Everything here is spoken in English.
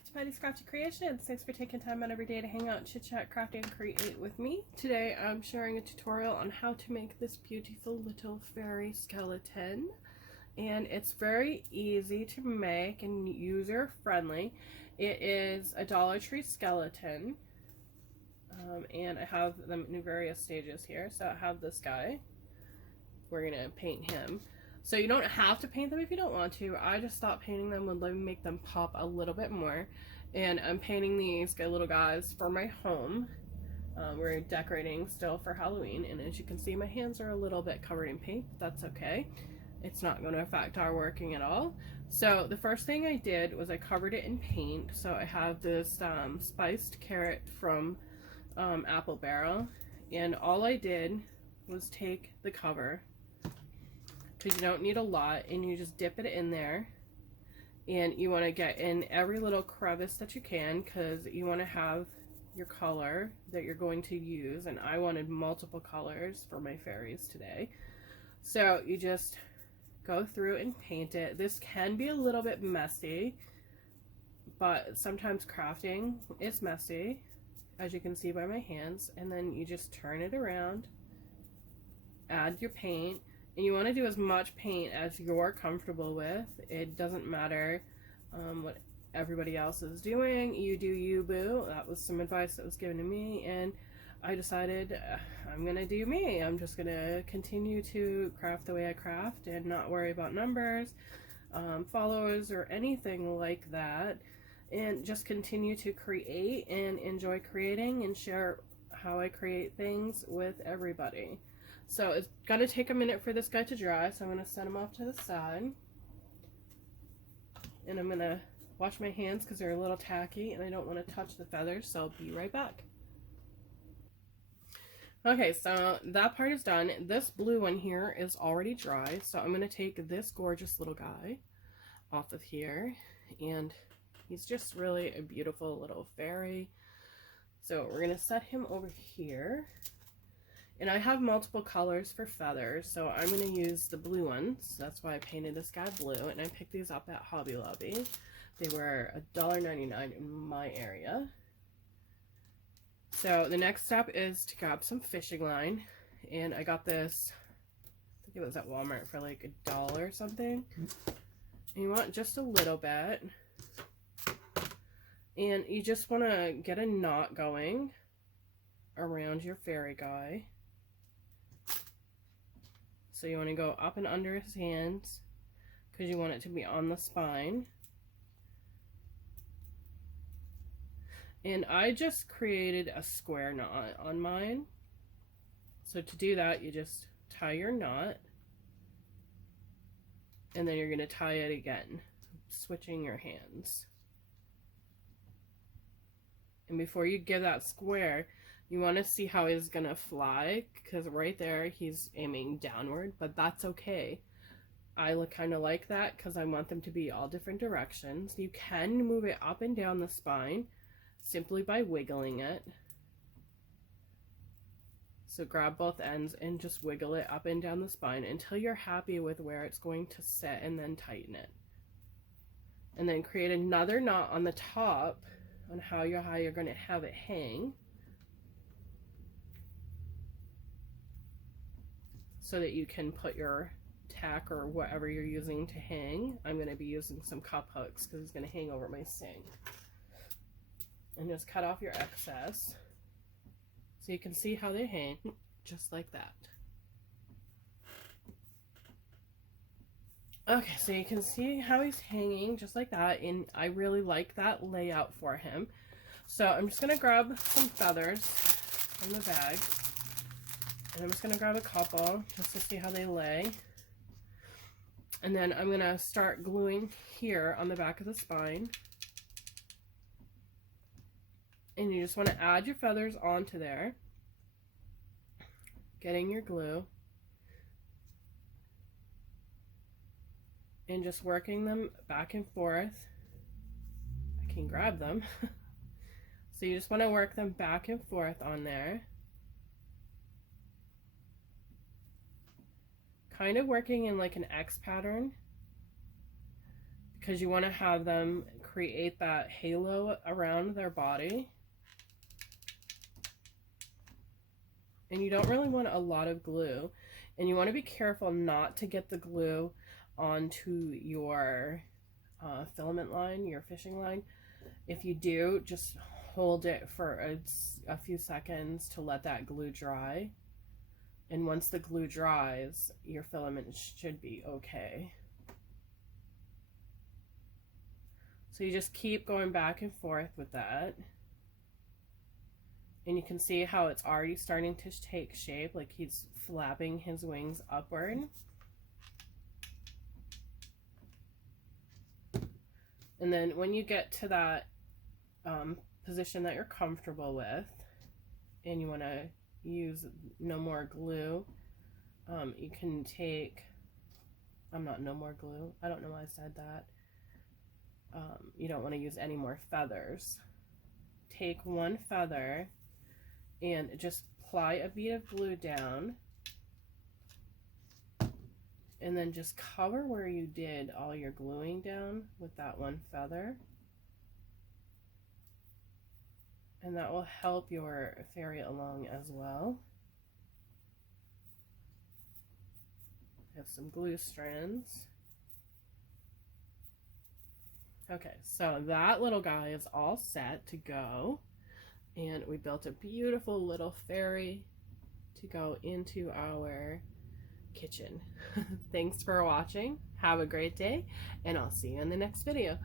welcome to Patty's Crafty Creations. Thanks for taking time out every day to hang out, chit chat, craft, and create with me. Today I'm sharing a tutorial on how to make this beautiful little fairy skeleton. And it's very easy to make and user friendly. It is a Dollar Tree skeleton. And I have them in various stages here. So I have this guy. We're going to paint him. So you don't have to paint them if you don't want to. I just stopped painting them when let me make them pop a little bit more. And I'm painting these little guys for my home. We're decorating still for Halloween, and as you can see my hands are a little bit covered in paint. That's okay. It's not going to affect our working at all. So the first thing I did was I covered it in paint. So I have this spiced carrot from Apple Barrel, and all I did was take the cover, because you don't need a lot, and you just dip it in there, and you want to get in every little crevice that you can, because you want to have your color that you're going to use. And I wanted multiple colors for my fairies today, so you just go through and paint it. This can be a little bit messy, but sometimes crafting is messy, as you can see by my hands. And then you just turn it around, add your paint. And you want to do as much paint as you're comfortable with. It doesn't matter what everybody else is doing. You do you, boo. That was some advice that was given to me, and I decided I'm gonna do me. I'm just gonna continue to craft the way I craft and not worry about numbers, followers, or anything like that, and just continue to create and enjoy creating and share how I create things with everybody. So it's gonna take a minute for this guy to dry, so I'm gonna set him off to the side. And I'm gonna wash my hands because they're a little tacky and I don't want to touch the feathers, so I'll be right back. Okay, so that part is done. This blue one here is already dry, so I'm gonna take this gorgeous little guy off of here, and he's just really a beautiful little fairy. So we're gonna set him over here. And I have multiple colors for feathers, so I'm going to use the blue ones. That's why I painted this guy blue, and I picked these up at Hobby Lobby. They were $1.99 in my area. So the next step is to grab some fishing line, and I got this, I think it was at Walmart for like $1 or something. And you want just a little bit, and you just want to get a knot going around your fairy guy. So you want to go up and under his hands, because you want it to be on the spine. And I just created a square knot on mine. So to do that, you just tie your knot, and then you're going to tie it again, switching your hands. And before you give that square, you want to see how he's going to fly, because right there he's aiming downward, but that's okay. I kind of like that because I want them to be all different directions. You can move it up and down the spine simply by wiggling it. So grab both ends and just wiggle it up and down the spine until you're happy with where it's going to sit, and then tighten it. And then create another knot on the top on how you're going to have it hang, so that you can put your tack or whatever you're using to hang. I'm going to be using some cup hooks because it's going to hang over my sink. And just cut off your excess so you can see how they hang, just like that. Okay, so you can see how he's hanging just like that, and I really like that layout for him. So I'm just going to grab some feathers from the bag. And I'm just going to grab a couple just to see how they lay. And then I'm going to start gluing here on the back of the spine. And you just want to add your feathers onto there, getting your glue, and just working them back and forth. I can grab them. So you just want to work them back and forth on there. Kind of working in like an X pattern, because you want to have them create that halo around their body. And you don't really want a lot of glue. And you want to be careful not to get the glue onto your filament line, your fishing line. If you do, just hold it for a few seconds to let that glue dry. And once the glue dries, your filament should be okay. So you just keep going back and forth with that. And you can see how it's already starting to take shape, like he's flapping his wings upward. And then when you get to that position that you're comfortable with, and you want to use no more glue, you can take, no more glue, I don't know why I said that. You don't want to use any more feathers. Take one feather and just apply a bead of glue down, and then just cover where you did all your gluing down with that one feather. And that will help your fairy along as well. I have some glue strands. Okay, so that little guy is all set to go. And we built a beautiful little fairy to go into our kitchen. Thanks for watching. Have a great day, and I'll see you in the next video.